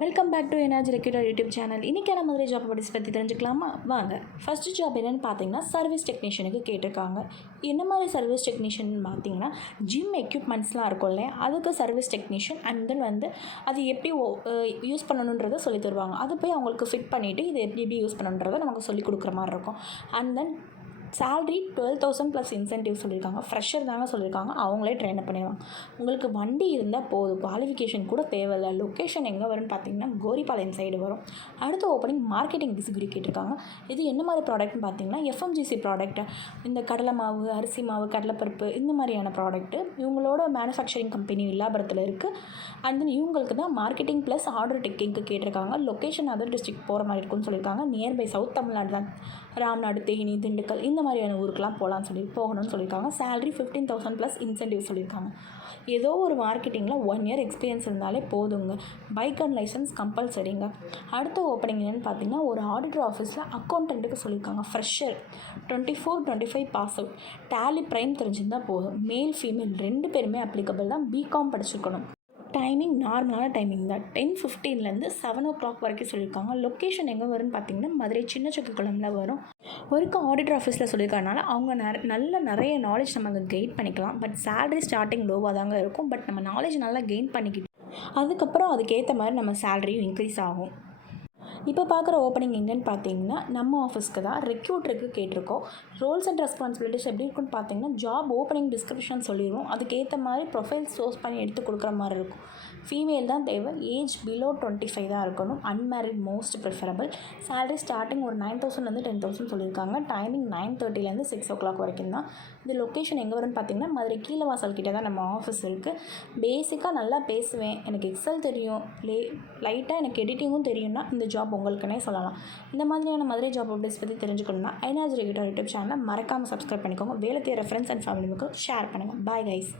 Welcome back to energy recruiter YouTube channel இன்றைக்கான Madurai job படிச்சு பற்றி தெரிஞ்சுக்கலாமா? வாங்க. ஃபஸ்ட்டு ஜாப் என்னென்னு பார்த்தீங்கன்னா சர்வீஸ் டெக்னீஷியனுக்கு கேட்டிருக்காங்க. என்ன மாதிரி சர்வீஸ் டெக்னீஷியன் பார்த்தீங்கன்னா ஜிம் எக்யூப்மெண்ட்ஸ்லாம் இருக்கும் இல்லையா? அதுக்கு சர்வீஸ் டெக்னீஷியன் அண்ட் தென் வந்து அது எப்படி யூஸ் பண்ணணுன்றதை சொல்லி தருவாங்க. அது போய் அவங்களுக்கு ஃபிட் பண்ணிவிட்டு இது எப்படி எப்படி யூஸ் பண்ணணுன்றதை நமக்கு சொல்லி கொடுக்குற மாதிரி இருக்கும். And then salary twelve thousand plus incentive சொல்லியிருக்காங்க ஃப்ரெஷர் தாங்க சொல்லியிருக்காங்க அவங்களே ட்ரெயின் பண்ணிடுவாங்க. உங்களுக்கு வண்டி இருந்தால் போதும். குவாலிஃபிகேஷன் கூட தேவையில்ல. லொக்கேஷன் எங்கே வரும்னு பார்த்தீங்கன்னா கோரிபாளையம் சைடு வரும். அடுத்த ஓப்பனிங் மார்க்கெட்டிங் டிகிரி கேட்டிருக்காங்க. இது என்ன மாதிரி ப்ராடக்ட்னு பார்த்தீங்கன்னா எஃப்எம்ஜிசி ப்ராடக்ட் இந்த கடலை மாவு அரிசி மாவு கடலைப்பருப்பு இந்த மாதிரியான ப்ராடக்ட்டு இவங்களோட மேனுஃபேக்சரிங் கம்பெனி வில்லாபுரத்தில் இருக்குது அண்ட் தென் இவங்களுக்கு தான் மார்க்கெட்டிங் ப்ளஸ் ஆர்டர் டெக்கிங்க்கு கேட்டிருக்காங்க. லொக்கேஷன் அதர் டிஸ்ட்ரிக்ட் போகிற மாதிரி இருக்கும்னு சொல்லியிருக்காங்க நியர்பை சவுத் தமிழ்நாடு தான். ராம்நாடு தேனி திண்டுக்கல். இந்த மாதிரியான ஊருக்கெலாம் போகலான்னு சொல்லி போகணும்னு சொல்லியிருக்காங்க. Salary fifteen thousand plus incentive சொல்லியிருக்காங்க. ஏதோ ஒரு மார்க்கெட்டிங்கில் ஒன் இயர் எக்ஸ்பீரியன்ஸ் இருந்தாலே போதுங்க. பைக் அண்ட் லைசன்ஸ் கம்பல்சரிங்க அடுத்த ஓப்பனிங் என்னென்னு பார்த்தீங்கன்னா ஒரு ஆடிட்டர் ஆஃபீஸில் அக்கௌண்டண்ட்டுக்கு சொல்லியிருக்காங்க. Fresher twenty four twenty five pass out Tally Prime தெரிஞ்சிருந்தால் போதும். மேல் ஃபீமேல் ரெண்டு பேருமே அப்ளிகபிள் தான். பிகாம் படிச்சிருக்கணும். டைமிங் நார்மலான டைமிங் தான். டென் ஃபிஃப்டீன்லேருந்து செவன் ஓ கிளாக் வரைக்கும் சொல்லியிருக்காங்க. லொக்கேஷன் எங்கே வரும்னு பார்த்தீங்கன்னா மதுரை சின்ன சொக்குளம்ல வரும். ஒருக்க ஆடிட்டர் ஆஃபீஸில் சொல்லியிருக்கறனால அவங்க நிற நல்ல நிறைய நாலேஜ் நம்ம அங்கே கெயின் பண்ணிக்கலாம். பட் சேலரி ஸ்டார்டிங் லோவாக தாங்க இருக்கும். பட் நம்ம நாலேஜ் நல்லா கெயின் பண்ணிக்கிட்டு அதுக்கப்புறம் அதுக்கேற்ற மாதிரி நம்ம சேலரியும் இன்க்ரீஸ் ஆகும். இப்போ பார்க்குற ஓப்பனிங் எங்கேன்னு பார்த்தீங்கன்னா நம்ம ஆஃபீஸ்க்கு தான் ரெக்யூட்டருக்கு கேட்டிருக்கோம். ரோல்ஸ் அண்ட் ரெஸ்பான்சிபிலிட்டிஸ் எப்படி இருக்குன்னு பார்த்தீங்கன்னா ஜாப் ஓப்பனிங் டிஸ்கிரிப்ஷன் சொல்லிடுவோம். அதுக்கேற்ற மாதிரி ப்ரொஃபைல் சோர்ஸ் பண்ணி எடுத்து கொடுக்குற மாதிரி இருக்கும். ஃபீமேல் தான் தேவை. ஏஜ் பிலோ டுவெண்ட்டி ஃபைவ் தான் இருக்கணும். Unmarried most preferable salary starting ஒரு நைன் தௌசண்ட்லேருந்து டென் தௌசண்ட் சொல்லியிருக்காங்க. டைமிங் நைன் தேர்ட்டிலேருந்து சிக்ஸ் ஓ கிளாக் வரைக்கும் தான். இது லொக்கேஷன் எங்கே வரும்னு பார்த்தீங்கன்னா மதுரை கீழே வாசல் கிட்டே தான் நம்ம ஆஃபீஸ் இருக்குது பேசிக்காக நல்லா பேசுவேன். எனக்கு எக்ஸல் தெரியும். லே லைட்டாக எனக்கு எடிட்டிங்கும் தெரியும்னா இந்த ஜாப் ஜாப் உங்களுக்குனே சொல்லலாம். இந்த மாதிரியான மதுரை ஜாப் அப்டேட்ஸ் பற்றி தெரிஞ்சுக்கணும்னா ஐநாஜ் ரெகுலர் யூடியூப் சேனலை மறக்காமல் சப்ஸ்கிரைப் பண்ணிக்கோங்க. வேலை தேவை ஃப்ரெண்ட்ஸ் அண்ட் ஃபேமிலிக்கு ஷேர் பண்ணுங்கள் பாய் கைஸ்